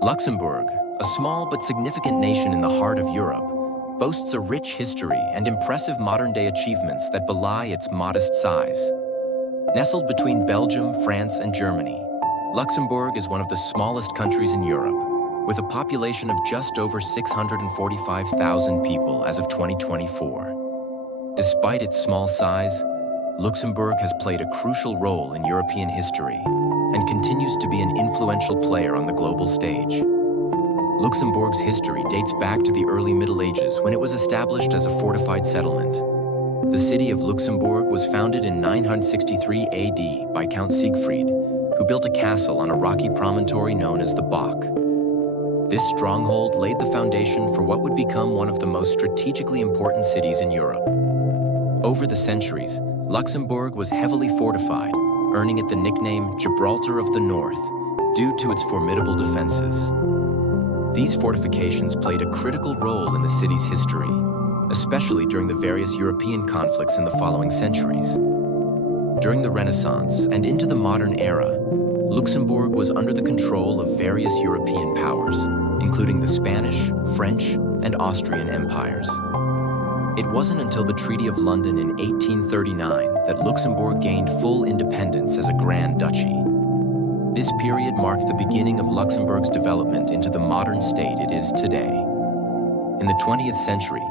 Luxembourg, a small but significant nation in the heart of Europe, boasts a rich history and impressive modern-day achievements that belie its modest size. Nestled between Belgium, France, and Germany, Luxembourg is one of the smallest countries in Europe, with a population of just over 645,000 people as of 2024. Despite its small size, Luxembourg has played a crucial role in European history and continues to be an influential player on the global stage. Luxembourg's history dates back to the early Middle Ages when it was established as a fortified settlement. The city of Luxembourg was founded in 963 AD by Count Siegfried, who built a castle on a rocky promontory known as the 𝐴𝐵. This stronghold laid the foundation for what would become one of the most strategically important cities in Europe. Over the centuries, Luxembourg was heavily fortified, earning it the nickname Gibraltar of the North, due to its formidable defenses. These fortifications played a critical role in the city's history, especially during the various European conflicts in the following centuries. During the Renaissance and into the modern era, Luxembourg was under the control of various European powers, including the Spanish, French, and Austrian empires. It wasn't until the Treaty of London in 1839 that Luxembourg gained full independence as a Grand Duchy. This period marked the beginning of Luxembourg's development into the modern state it is today. In the 20th century,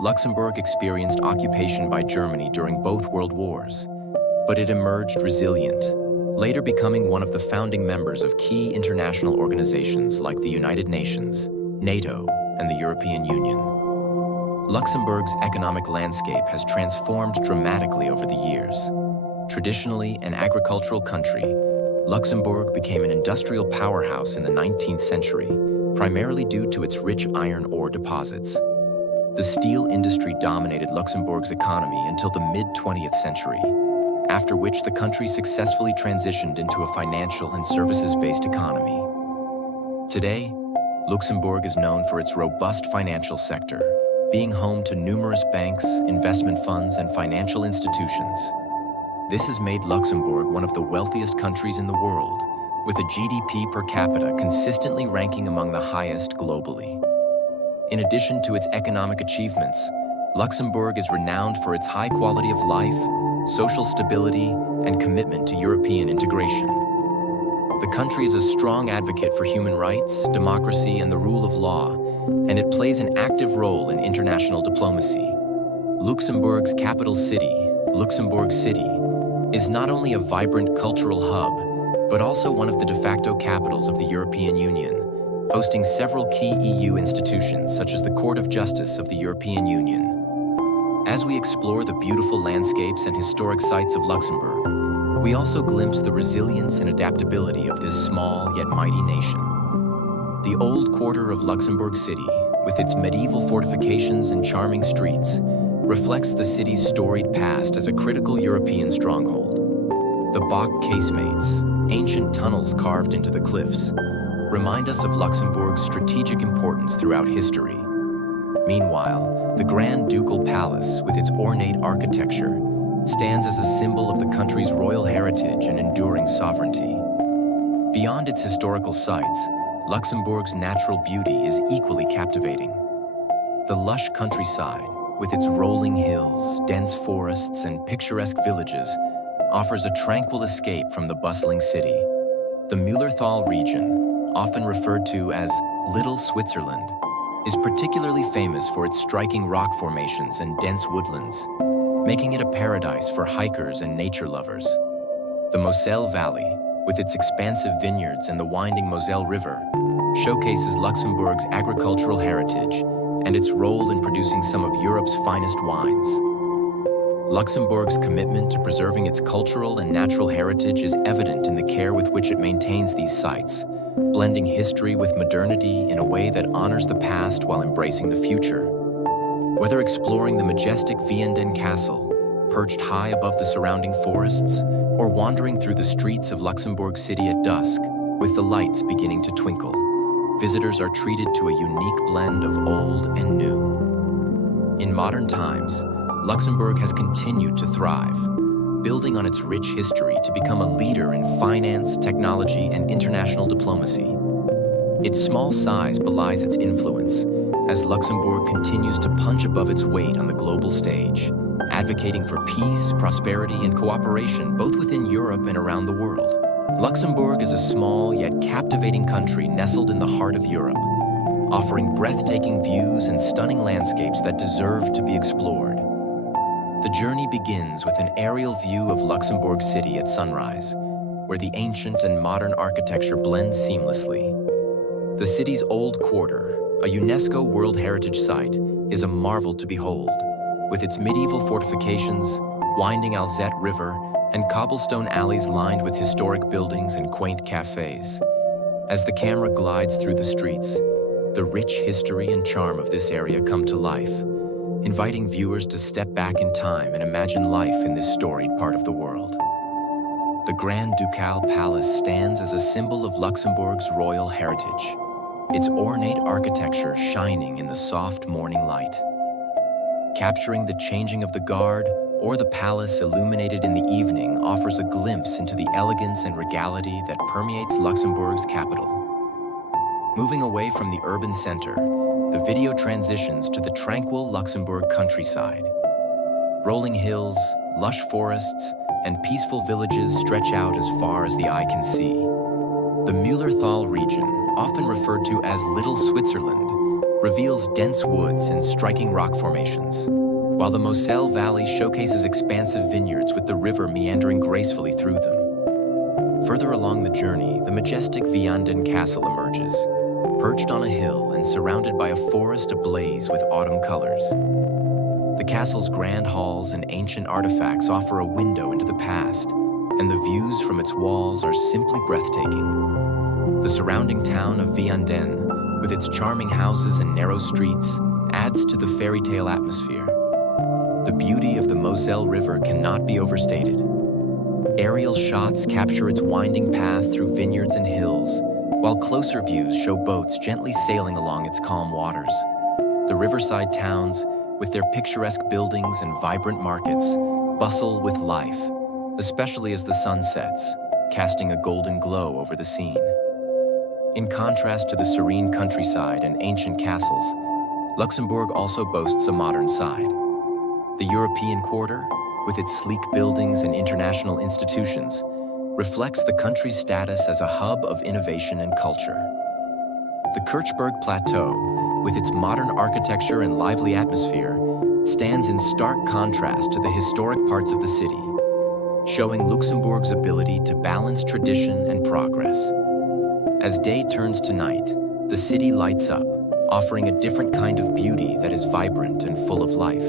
Luxembourg experienced occupation by Germany during both World Wars, but it emerged resilient, later becoming one of the founding members of key international organizations like the United Nations, NATO, and the European Union. Luxembourg's economic landscape has transformed dramatically over the years. Traditionally an agricultural country, Luxembourg became an industrial powerhouse in the 19th century, primarily due to its rich iron ore deposits. The steel industry dominated Luxembourg's economy until the mid-20th century, after which the country successfully transitioned into a financial and services-based economy. Today, Luxembourg is known for its robust financial sector, being home to numerous banks, investment funds, and financial institutions. This has made Luxembourg one of the wealthiest countries in the world, with a GDP per capita consistently ranking among the highest globally. In addition to its economic achievements, Luxembourg is renowned for its high quality of life, social stability, and commitment to European integration. The country is a strong advocate for human rights, democracy, and the rule of law, and it plays an active role in international diplomacy. Luxembourg's capital city, Luxembourg City, is not only a vibrant cultural hub, but also one of the de facto capitals of the European Union, hosting several key EU institutions such as the Court of Justice of the European Union. As we explore the beautiful landscapes and historic sites of Luxembourg, we also glimpse the resilience and adaptability of this small yet mighty nation. The old quarter of Luxembourg City, with its medieval fortifications and charming streets, reflects the city's storied past as a critical European stronghold. The 𝐴𝐵 casemates, ancient tunnels carved into the cliffs, remind us of Luxembourg's strategic importance throughout history. Meanwhile, the Grand Ducal Palace, with its ornate architecture, stands as a symbol of the country's royal heritage and enduring sovereignty. Beyond its historical sites, Luxembourg's natural beauty is equally captivating. The lush countryside, with its rolling hills, dense forests, and picturesque villages, offers a tranquil escape from the bustling city. The 𝐴𝐿𝐴𝐿 region, often referred to as Little Switzerland, is particularly famous for its striking rock formations and dense woodlands, making it a paradise for hikers and nature lovers. The Moselle Valley, with its expansive vineyards and the winding Moselle River, showcases Luxembourg's agricultural heritage and its role in producing some of Europe's finest wines. Luxembourg's commitment to preserving its cultural and natural heritage is evident in the care with which it maintains these sites, blending history with modernity in a way that honors the past while embracing the future. Whether exploring the majestic Vianden Castle, perched high above the surrounding forests, or wandering through the streets of Luxembourg City at dusk, with the lights beginning to twinkle, visitors are treated to a unique blend of old and new. In modern times, Luxembourg has continued to thrive. building on its rich history to become a leader in finance, technology, and international diplomacy. Its small size belies its influence, as Luxembourg continues to punch above its weight on the global stage, advocating for peace, prosperity, and cooperation both within Europe and around the world. Luxembourg is a small yet captivating country nestled in the heart of Europe, offering breathtaking views and stunning landscapes that deserve to be explored. The journey begins with an aerial view of Luxembourg City at sunrise, where the ancient and modern architecture blend seamlessly. The city's Old Quarter, a UNESCO World Heritage Site, is a marvel to behold, with its medieval fortifications, winding Alzette River, and cobblestone alleys lined with historic buildings and quaint cafes. As the camera glides through the streets, the rich history and charm of this area come to life, inviting viewers to step back in time and imagine life in this storied part of the world. The Grand Ducal Palace stands as a symbol of Luxembourg's royal heritage, its ornate architecture shining in the soft morning light. Capturing the changing of the guard or the palace illuminated in the evening offers a glimpse into the elegance and regality that permeates Luxembourg's capital. Moving away from the urban center, the video transitions to the tranquil Luxembourg countryside. Rolling hills, lush forests, and peaceful villages stretch out as far as the eye can see. The 𝕊𝐿 region, often referred to as Little Switzerland, reveals dense woods and striking rock formations, while the Moselle Valley showcases expansive vineyards with the river meandering gracefully through them. Further along the journey, the majestic Vianden Castle emerges, perched on a hill and surrounded by a forest ablaze with autumn colors. The castle's grand halls and ancient artifacts offer a window into the past, and the views from its walls are simply breathtaking. The surrounding town of Vianden, with its charming houses and narrow streets, adds to the fairy tale atmosphere. The beauty of the Moselle River cannot be overstated. Aerial shots capture its winding path through vineyards and hills, while closer views show boats gently sailing along its calm waters. The riverside towns, with their picturesque buildings and vibrant markets, bustle with life, especially as the sun sets, casting a golden glow over the scene. In contrast to the serene countryside and ancient castles, Luxembourg also boasts a modern side. The European Quarter, with its sleek buildings and international institutions, reflects the country's status as a hub of innovation and culture. The Kirchberg Plateau, with its modern architecture and lively atmosphere, stands in stark contrast to the historic parts of the city, showing Luxembourg's ability to balance tradition and progress. As day turns to night, the city lights up, offering a different kind of beauty that is vibrant and full of life.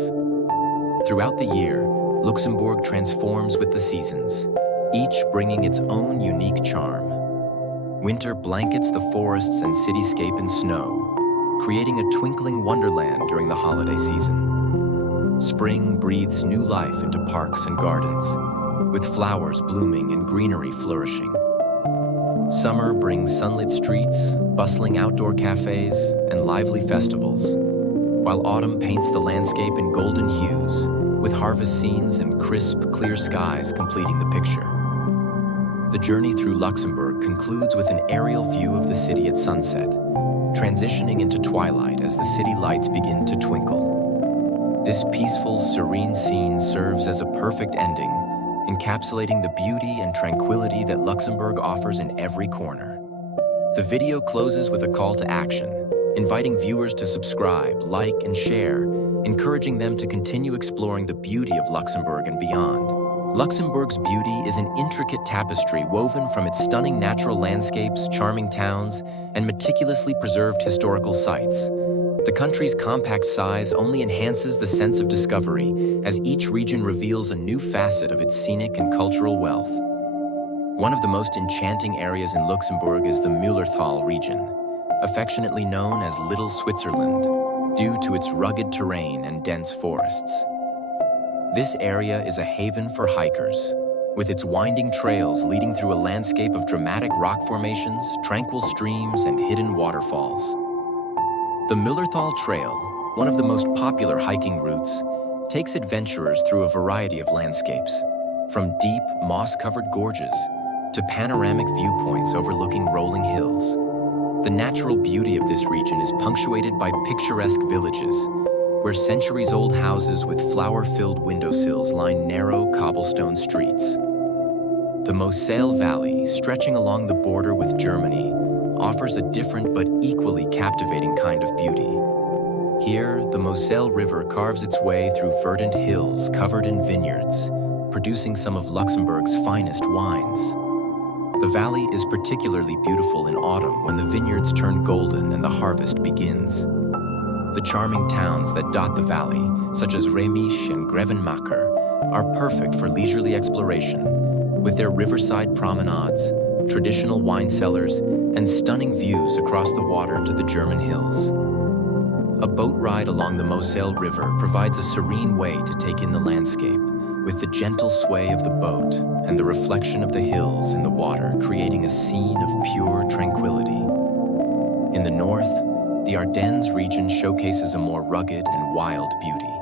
Throughout the year, Luxembourg transforms with the seasons, each bringing its own unique charm. Winter blankets the forests and cityscape in snow, creating a twinkling wonderland during the holiday season. Spring breathes new life into parks and gardens, with flowers blooming and greenery flourishing. Summer brings sunlit streets, bustling outdoor cafes, and lively festivals, while autumn paints the landscape in golden hues, with harvest scenes and crisp, clear skies completing the picture. The journey through Luxembourg concludes with an aerial view of the city at sunset, transitioning into twilight as the city lights begin to twinkle. This peaceful, serene scene serves as a perfect ending, encapsulating the beauty and tranquility that Luxembourg offers in every corner. The video closes with a call to action, inviting viewers to subscribe, like, and share, encouraging them to continue exploring the beauty of Luxembourg and beyond. Luxembourg's beauty is an intricate tapestry woven from its stunning natural landscapes, charming towns, and meticulously preserved historical sites. The country's compact size only enhances the sense of discovery as each region reveals a new facet of its scenic and cultural wealth. One of the most enchanting areas in Luxembourg is the 𝕊𝐿 region, affectionately known as Little Switzerland, due to its rugged terrain and dense forests. This area is a haven for hikers, with its winding trails leading through a landscape of dramatic rock formations, tranquil streams, and hidden waterfalls. The 𝕊𝐿 Trail, one of the most popular hiking routes, takes adventurers through a variety of landscapes, from deep, moss-covered gorges to panoramic viewpoints overlooking rolling hills. The natural beauty of this region is punctuated by picturesque villages, where centuries-old houses with flower-filled windowsills line narrow cobblestone streets. The 𝐬𝐶𝐓𝐈𝐅𝐈𝐿 Valley, stretching along the border with Germany, offers a different but equally captivating kind of beauty. Here, the 𝐬𝐶𝐓 River carves its way through verdant hills covered in vineyards, producing some of Luxembourg's finest wines. The valley is particularly beautiful in autumn when the vineyards turn golden and the harvest begins. The charming towns that dot the valley, such as 𝕃𝐴 and 괓𝐺𝐴, are perfect for leisurely exploration, with their riverside promenades, traditional wine cellars, and stunning views across the water to the German hills. A boat ride along the 𝐬𝐶𝐓 River provides a serene way to take in the landscape, with the gentle sway of the boat and the reflection of the hills in the water creating a scene of pure tranquility. In the north, the Ardennes region showcases a more rugged and wild beauty.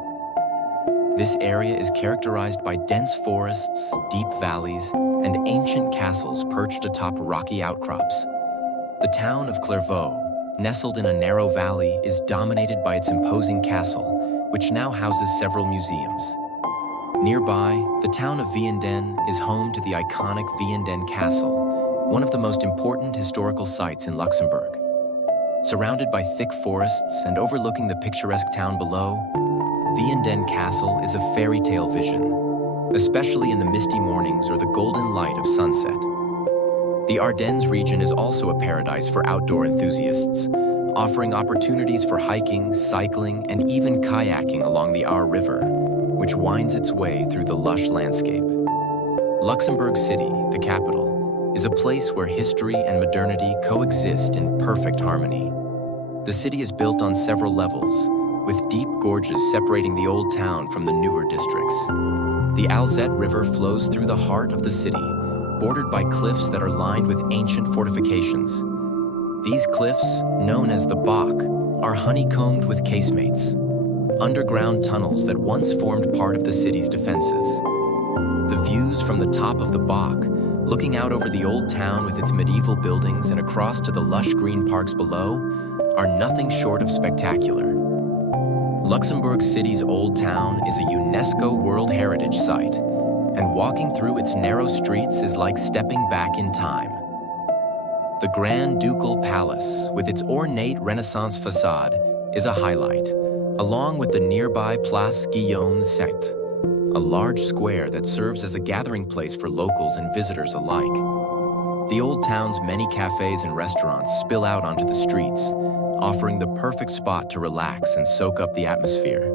This area is characterized by dense forests, deep valleys, and ancient castles perched atop rocky outcrops. The town of Clairvaux, nestled in a narrow valley, is dominated by its imposing castle, which now houses several museums. Nearby, the town of Vianden is home to the iconic Vianden Castle, one of the most important historical sites in Luxembourg. Surrounded by thick forests and overlooking the picturesque town below, Vianden Castle is a fairy tale vision, especially in the misty mornings or the golden light of sunset. The Ardennes region is also a paradise for outdoor enthusiasts, offering opportunities for hiking, cycling, and even kayaking along the Aar River, which winds its way through the lush landscape. Luxembourg City, the capital, is a place where history and modernity coexist in perfect harmony. The city is built on several levels, with deep gorges separating the old town from the newer districts. The Alzette River flows through the heart of the city, bordered by cliffs that are lined with ancient fortifications. These cliffs, known as the 𝐴𝐴𝐻, are honeycombed with casemates, underground tunnels that once formed part of the city's defenses. The views from the top of the 𝐴𝐴𝐻, looking out over the old town with its medieval buildings and across to the lush green parks below, are nothing short of spectacular. Luxembourg City's old town is a UNESCO World Heritage Site, and walking through its narrow streets is like stepping back in time. The Grand Ducal Palace, with its ornate Renaissance facade, is a highlight, along with the nearby Place Guillaume Sect, a large square that serves as a gathering place for locals and visitors alike. The old town's many cafes and restaurants spill out onto the streets, offering the perfect spot to relax and soak up the atmosphere.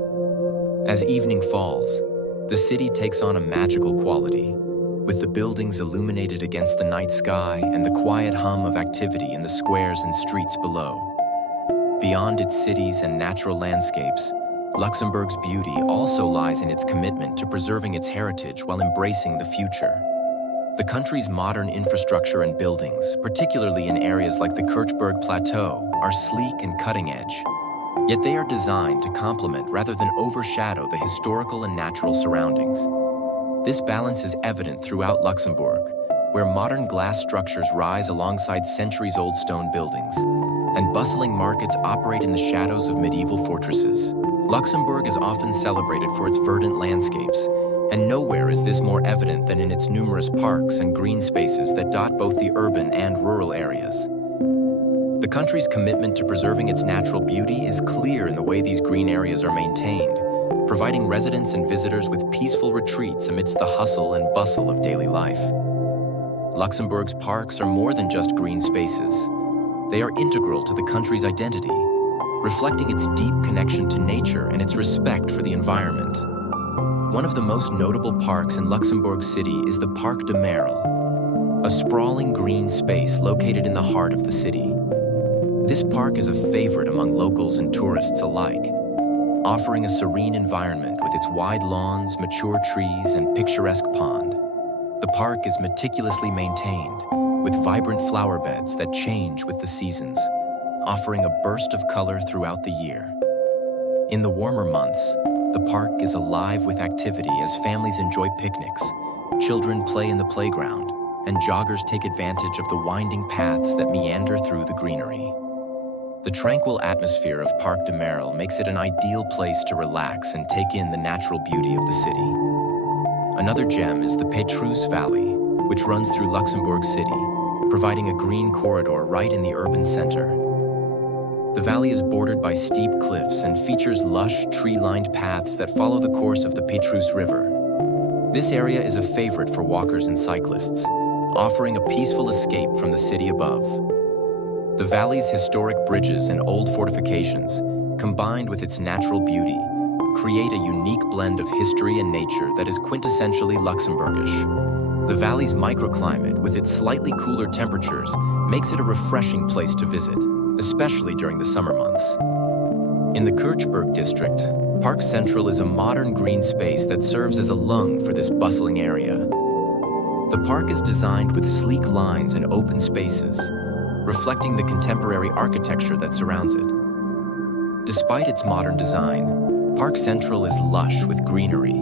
As evening falls, the city takes on a magical quality, with the buildings illuminated against the night sky and the quiet hum of activity in the squares and streets below. Beyond its cities and natural landscapes, Luxembourg's beauty also lies in its commitment to preserving its heritage while embracing the future. The country's modern infrastructure and buildings, particularly in areas like the Kirchberg Plateau, are sleek and cutting-edge. Yet they are designed to complement rather than overshadow the historical and natural surroundings. This balance is evident throughout Luxembourg, where modern glass structures rise alongside centuries-old stone buildings, and bustling markets operate in the shadows of medieval fortresses. Luxembourg is often celebrated for its verdant landscapes, and nowhere is this more evident than in its numerous parks and green spaces that dot both the urban and rural areas. The country's commitment to preserving its natural beauty is clear in the way these green areas are maintained, providing residents and visitors with peaceful retreats amidst the hustle and bustle of daily life. Luxembourg's parks are more than just green spaces. They are integral to the country's identity, reflecting its deep connection to nature and its respect for the environment. One of the most notable parks in Luxembourg City is the Parc de Merle, a sprawling green space located in the heart of the city. This park is a favorite among locals and tourists alike, offering a serene environment with its wide lawns, mature trees, and picturesque pond. The park is meticulously maintained, with vibrant flower beds that change with the seasons, offering a burst of color throughout the year. In the warmer months, the park is alive with activity as families enjoy picnics, Children play in the playground, and joggers take advantage of the winding paths that meander through the greenery. The tranquil atmosphere of Parc de Merle makes it an ideal place to relax and take in the natural beauty of the city. Another gem is the Pétrus Valley, which runs through Luxembourg City, providing a green corridor right in the urban center. The valley is bordered by steep cliffs and features lush, tree-lined paths that follow the course of the Pétrus River. This area is a favorite for walkers and cyclists, offering a peaceful escape from the city above. The valley's historic bridges and old fortifications, combined with its natural beauty, create a unique blend of history and nature that is quintessentially Luxembourgish. The valley's microclimate, with its slightly cooler temperatures, makes it a refreshing place to visit, especially during the summer months. In the Kirchberg district, Park Central is a modern green space that serves as a lung for this bustling area. The park is designed with sleek lines and open spaces, reflecting the contemporary architecture that surrounds it. Despite its modern design, Park Central is lush with greenery,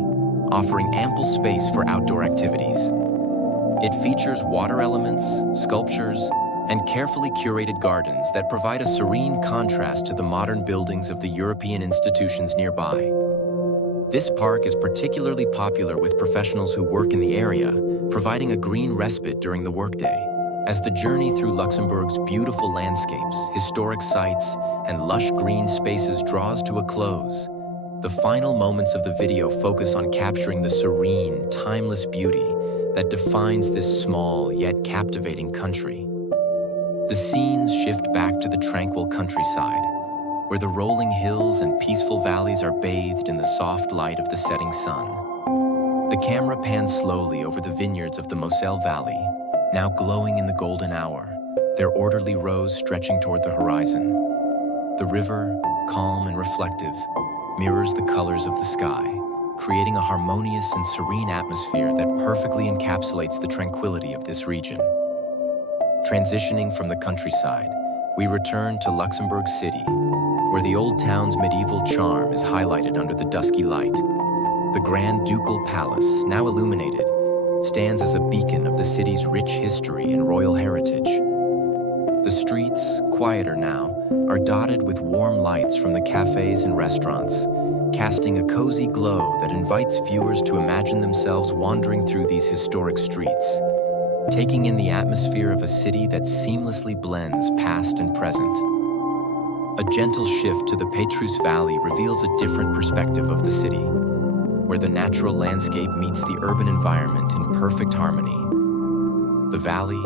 offering ample space for outdoor activities. It features water elements, sculptures, and carefully curated gardens that provide a serene contrast to the modern buildings of the European institutions nearby. This park is particularly popular with professionals who work in the area, providing a green respite during the workday. As the journey through Luxembourg's beautiful landscapes, historic sites, and lush green spaces draws to a close, the final moments of the video focus on capturing the serene, timeless beauty that defines this small yet captivating country. The scenes shift back to the tranquil countryside, where the rolling hills and peaceful valleys are bathed in the soft light of the setting sun. The camera pans slowly over the vineyards of the Moselle Valley, now glowing in the golden hour, their orderly rows stretching toward the horizon. The river, calm and reflective, mirrors the colors of the sky, creating a harmonious and serene atmosphere that perfectly encapsulates the tranquility of this region. Transitioning from the countryside, we return to Luxembourg City, where the old town's medieval charm is highlighted under the dusky light. The Grand Ducal Palace, now illuminated, stands as a beacon of the city's rich history and royal heritage. The streets, quieter now, are dotted with warm lights from the cafes and restaurants, casting a cozy glow that invites viewers to imagine themselves wandering through these historic streets, taking in the atmosphere of a city that seamlessly blends past and present. A gentle shift to the Pétrus Valley reveals a different perspective of the city, where the natural landscape meets the urban environment in perfect harmony. The valley,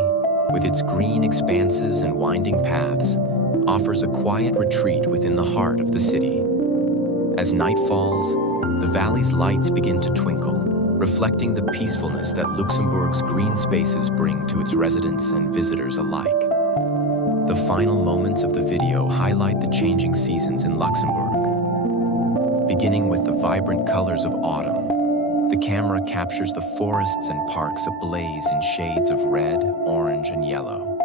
with its green expanses and winding paths, offers a quiet retreat within the heart of the city. As night falls, the valley's lights begin to twinkle, reflecting the peacefulness that Luxembourg's green spaces bring to its residents and visitors alike. The final moments of the video highlight the changing seasons in Luxembourg. Beginning with the vibrant colors of autumn, the camera captures the forests and parks ablaze in shades of red, orange, and yellow.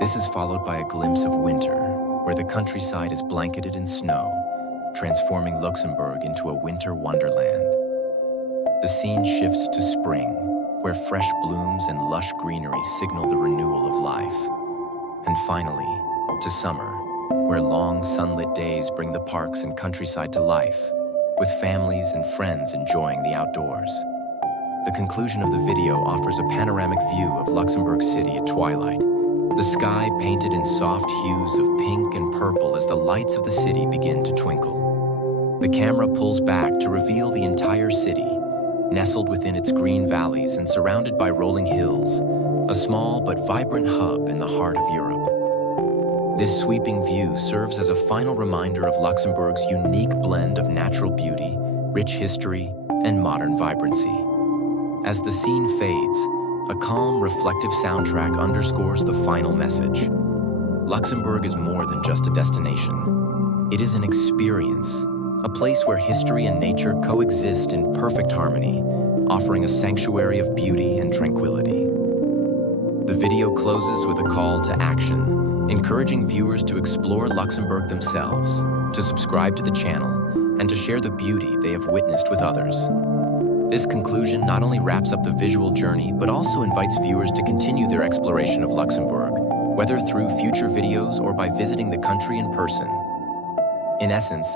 This is followed by a glimpse of winter, where the countryside is blanketed in snow, transforming Luxembourg into a winter wonderland. The scene shifts to spring, where fresh blooms and lush greenery signal the renewal of life. And finally, to summer, where long sunlit days bring the parks and countryside to life, with families and friends enjoying the outdoors. The conclusion of the video offers a panoramic view of Luxembourg City at twilight, the sky painted in soft hues of pink and purple as the lights of the city begin to twinkle. The camera pulls back to reveal the entire city, nestled within its green valleys and surrounded by rolling hills, a small but vibrant hub in the heart of Europe. This sweeping view serves as a final reminder of Luxembourg's unique blend of natural beauty, rich history, and modern vibrancy. As the scene fades, a calm, reflective soundtrack underscores the final message. Luxembourg is more than just a destination. It is an experience, a place where history and nature coexist in perfect harmony, offering a sanctuary of beauty and tranquility. The video closes with a call to action, encouraging viewers to explore Luxembourg themselves, to subscribe to the channel, and to share the beauty they have witnessed with others. This conclusion not only wraps up the visual journey, but also invites viewers to continue their exploration of Luxembourg, whether through future videos or by visiting the country in person. In essence,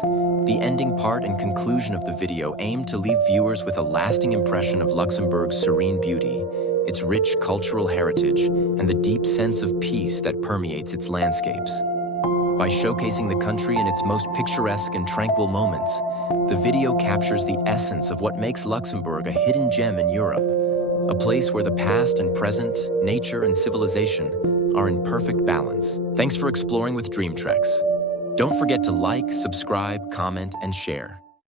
the ending part and conclusion of the video aim to leave viewers with a lasting impression of Luxembourg's serene beauty, its rich cultural heritage, and the deep sense of peace that permeates its landscapes. By showcasing the country in its most picturesque and tranquil moments, the video captures the essence of what makes Luxembourg a hidden gem in Europe, a place where the past and present, nature and civilization are in perfect balance. Thanks for exploring with Dream Treks. Don't forget to like, subscribe, comment, and share.